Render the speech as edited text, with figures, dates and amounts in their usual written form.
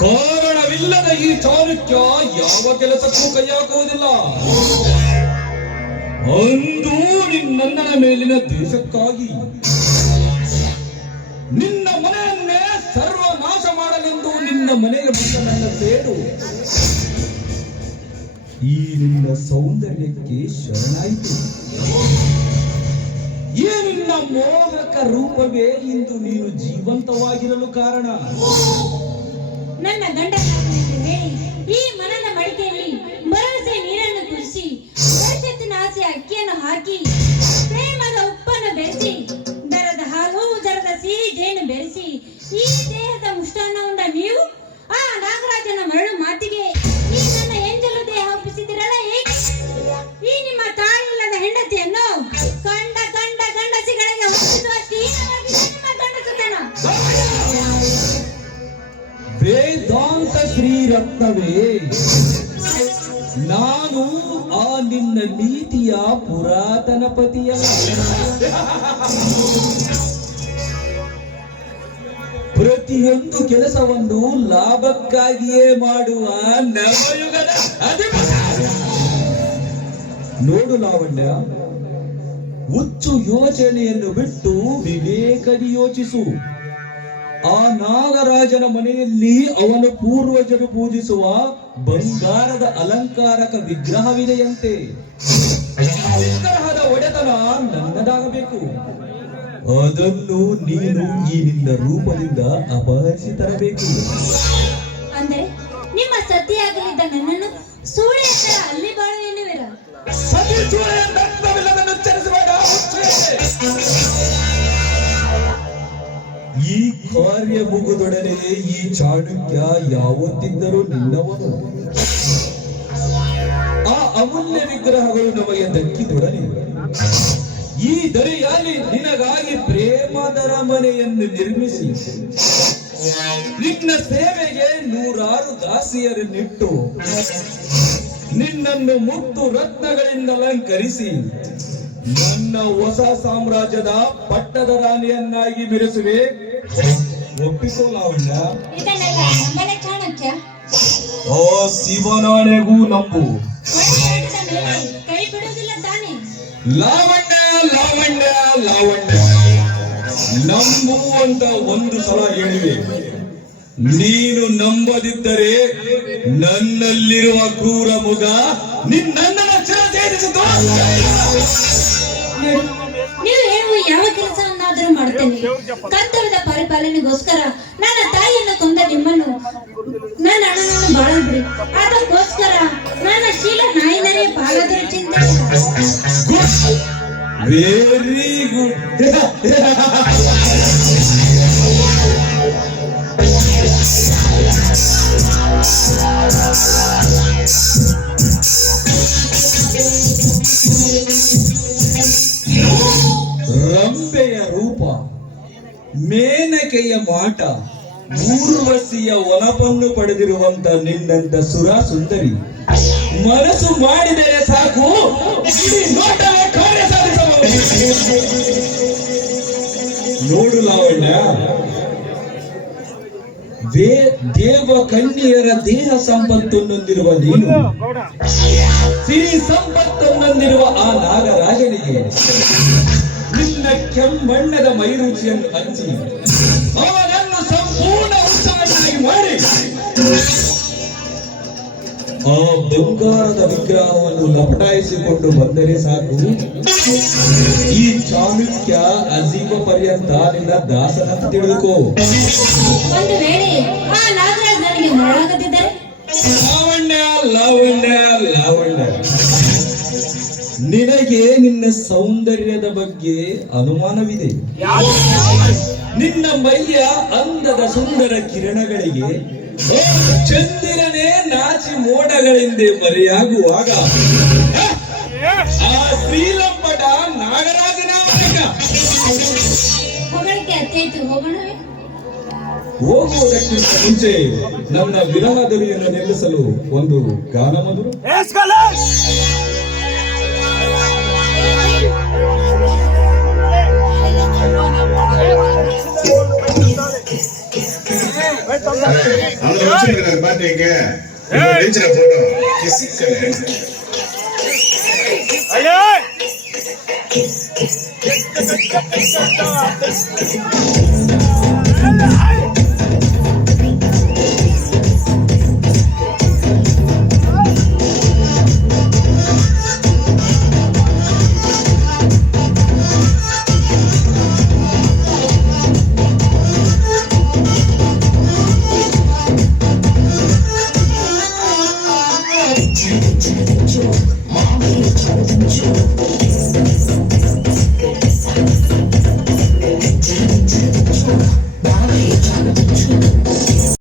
ಕಾರಣವಿಲ್ಲದ ಈ ಚಾಣಕ್ಯ ಯಾವ ಕೆಲಸಕ್ಕೂ ಕೈ ಹಾಕುವುದಿಲ್ಲ. ಅಂದು ನಿನ್ನಣ್ಣನ ಮೇಲಿನ ದ್ವೇಷಕ್ಕಾಗಿ ನಿನ್ನ ಮನೆಯನ್ನೇ ಸರ್ವನಾಶ ಮಾಡಲೆಂದು ನಿನ್ನ ಮನೆಗೆ ಬಂದ ನನ್ನ ಸೇಡು ಈ ನಿನ್ನ ಸೌಂದರ್ಯಕ್ಕೆ ಶರಣಾಯಿತು. ಈ ನಿನ್ನ ಮೋಹಕ ರೂಪವೇ ಇಂದು ನೀನು ಜೀವಂತವಾಗಿರಲು ಕಾರಣ. ನನ್ನ ಗಂಡನ ಹೇಳಿ ಈ ಮನದ ಮಡಿಕೆಯಲ್ಲಿ ಭರವಸೆ ನೀರನ್ನು ಕುದಿಸಿ ಬೆಚ್ಚತ್ತಿನ ಆಸೆ ಅಕ್ಕಿಯನ್ನು ಹಾಕಿ ಪ್ರೇಮದ ಉಪ್ಪನ್ನು ಬೆರೆಸಿ ದರದ ಹಾಲು ಜರದ ಸಿಹಿ ಜೇನು ಬೆರೆಸಿ ಈ ದೇಹದ ಮುಷ್ಟಾನ್ನ ಉಂಡ ನೀವು ಆ ನಾಗರಾಜನ ಮರಳು ಮಾತಿಗೆ ಈ ನನ್ನ ಎಂಜಲು ದೇಹ ಒಪ್ಪಿಸಿದಿರಲ್ಲ. ಈ ನಿಮ್ಮ ತಾಯಿಲ್ಲದ ಹೆಂಡತಿಯನ್ನು ಕಂಡ ಕಂಡ ಗಂಡಸಿಗಳಿಗೆ ಹೊತ್ತಿಸುವಷ್ಟು ಹೀನವಾಗಿದೆ ನಿಮ್ಮ ಗಂಡಸುತನ. ವೇದಾಂತ ಶ್ರೀರತ್ನವೇ, ನಾನು ಆ ನಿನ್ನ ನೀತಿಯ ಪುರಾತನ ಪತಿಯಲ್ಲ. ಪ್ರತಿಯೊಂದು ಕೆಲಸವನ್ನು ಲಾಭಕ್ಕಾಗಿಯೇ ಮಾಡುವ ನವಯುಗದ ಅಧಿಪತಿ. ನೋಡು ಲಾವಣ್ಯ, ಹುಚ್ಚು ಯೋಚನೆಯನ್ನು ಬಿಟ್ಟು ವಿವೇಕದಿ ಯೋಚಿಸು. ಆ ನಾಗರಾಜನ ಮನೆಯಲ್ಲಿ ಅವನು ಪೂರ್ವಜರು ಪೂಜಿಸುವ ಬಂಗಾರದ ಅಲಂಕಾರಕ ವಿಗ್ರಹವಿದೆಯಂತೆ. ವಿಗ್ರಹದ ಒಡೆತನ ನನ್ನದಾಗಬೇಕು. ಅದನ್ನು ನೀನು ಈ ನಿನ್ನ ರೂಪದಿಂದ ಅಪಹರಿಸಿ ತರಬೇಕು. ಅಂದರೆ ನಿಮ್ಮ ಸತಿಯಾಗಲಿದ್ದ ನನ್ನನ್ನು ಸೂಳೆ ಹತ್ತಿರ ಅಲ್ಲಿ ಬಾಳು ಎನ್ನುವಿರ. ಸತಿ ಸೂಳೆ ಅರ್ಥವಿಲ್ಲದನ್ನು ಉಚ್ಚರಿಸಬೇಡ. ಈ ಕಾರ್ಯ ಮುಗಿದೊಡನೆ ಈ ಚಾಣಕ್ಯ ಯಾವತ್ತಿದ್ದರೂ ನಿನ್ನವನು. ಆ ಅಮೂಲ್ಯ ವಿಗ್ರಹಗಳು ನಮಗೆ ದಕ್ಕಿದೊಡನೆ ಈ ದರೆಯಲ್ಲಿ ನಿನಗಾಗಿ ಪ್ರೇಮದರ ಮನೆಯನ್ನು ನಿರ್ಮಿಸಿ ನಿನ್ನ ಸೇವೆಗೆ 100 ದಾಸಿಯರನ್ನಿಟ್ಟು ನಿನ್ನನ್ನು ಮುತ್ತು ರತ್ನಗಳಿಂದ ಅಲಂಕರಿಸಿ ನನ್ನ ಹೊಸ ಸಾಮ್ರಾಜ್ಯದ ಪಟ್ಟದ ರಾಣಿಯನ್ನಾಗಿ ಮೆರೆಸುವೆ. ಒಪ್ಪಿಕೋ ಲಾವಣ್ಯ. ಚಾಣಕ್ಯ ಓ ಶಿವನಾಣೆಗೂ ನಂಬು. ಕೈ ಬಿಡುವುದಿಲ್ಲ ತಾನೆ? ಲಾವಣ್ಯ ಲಾವಣ್ಯ ಲಾವಣ್ಯ, ನಂಬು ಅಂತ ಒಂದು ಸಲ ಹೇಳಿವೆ. ನೀನು ನಂಬದಿದ್ದರೆ ನನ್ನಲ್ಲಿರುವ ಕ್ರೂರ ಮುಗ ನಿನ್ನನ್ನು ಸೇರಿಸಿತು. ನೀವು ಹೇಳುವ ಯಾವ ಕೆಲಸವನ್ನಾದರೂ ಮಾಡುತ್ತೇನೆ. ಕರ್ತವ್ಯದ ಪರಿಪಾಲನೆಗೋಸ್ಕರ ನನ್ನ ತಾಯಿಯನ್ನು ಕೊಂದ ನಿಮ್ಮನ್ನು ನನ್ನ ಅಣ್ಣನನ್ನು ಬಾಳಬಿಡಿ. ಅದಕ್ಕೋಸ್ಕರ ನನ್ನ ಶೀಲ ನಾಯಿನರೇ ಪಾಲಾದರೂ ಚಿಂತೆ. Very good. ರಂಬೆಯ ರೂಪ, ಮೇನಕೆಯ ಮಾಟ, ಊರ್ವಶಿಯ ಒಲಪನ್ನು ಪಡೆದಿರುವಂತ ನಿನ್ನಂತ ಸುರ ಸುಂದರಿ ಮನಸ್ಸು ಮಾಡಿದರೆ ಸಾಕು, ನೋಟವೇ ಕಾರ್ಯ ಸಾಧಿಸಬಹುದು. ನೋಡು ಲಾವಣ್ಯ, ದೇವ ಕನ್ಯೆಯರ ದೇಹ ಸಂಪತ್ತನ್ನೊಂದಿರುವ ನೀನು ಸಿರಿ ಸಂಪತ್ತನ್ನೊಂದಿರುವ ಆ ನಾಗರಾಜನಿಗೆ ನಿನ್ನ ಕೆಂಬಣ್ಣದ ಮೈರುಚಿಯನ್ನು ಹಂಚಿ ಅವನನ್ನು ಸಂಪೂರ್ಣ ಉತ್ಸವನ್ನಾಗಿ ಮಾಡಿ ಆ ಬಂಗಾರದ ವಿಗ್ರಹವನ್ನು ಲಪಟಾಯಿಸಿಕೊಂಡು ಬಂದರೆ ಸಾಕು, ಈ ಚಾಣಕ್ಯ ಅಜೀವ ಪರ್ಯಂತ ನಿನ್ನ ದಾಸನಂತ ತಿಳಿದುಕೋ. ಒಂದು ವೇಳೆ ಆ ನಾಗರಾಜ್ ನನಗೆ ಮರಳಾಗದಿದ್ದರೆ? ಲಾವಣ್ಯ ಲಾವಣ್ಯ ಲಾವಣ್ಯ, ನಿನಗೆ ನಿನ್ನ ಸೌಂದರ್ಯದ ಬಗ್ಗೆ ಅನುಮಾನವಿದೆ. ನಿನ್ನ ಮೈಯ ಅಂದದ ಸುಂದರ ಕಿರಣಗಳಿಗೆ ಚಂದಿರನೇ ನಾಚಿ ಮೋಡಗಳಿಂದ ಮರೆಯಾಗುವಾಗ ಆ ಶ್ರೀಲಂಪಟ ನಾಗರಾಜನ ಹೊಗಳಿಕೆ ಅತ್ಯಾಯ್ತು, ಹೋಗೋಣವೇ? ಹೋಗುವುದಕ್ಕಿಂತ ಮುಂಚೆ ನನ್ನ ವಿರಹ ದರಿಯನ್ನು ನಿಲ್ಲಿಸಲು ಒಂದು ಗಾನ ಮಧುರ. அவங்க வச்சிருக்கிறாங்க பாத்தீங்க நெஞ்சில போட்டோ கிசிக்கல Mommy,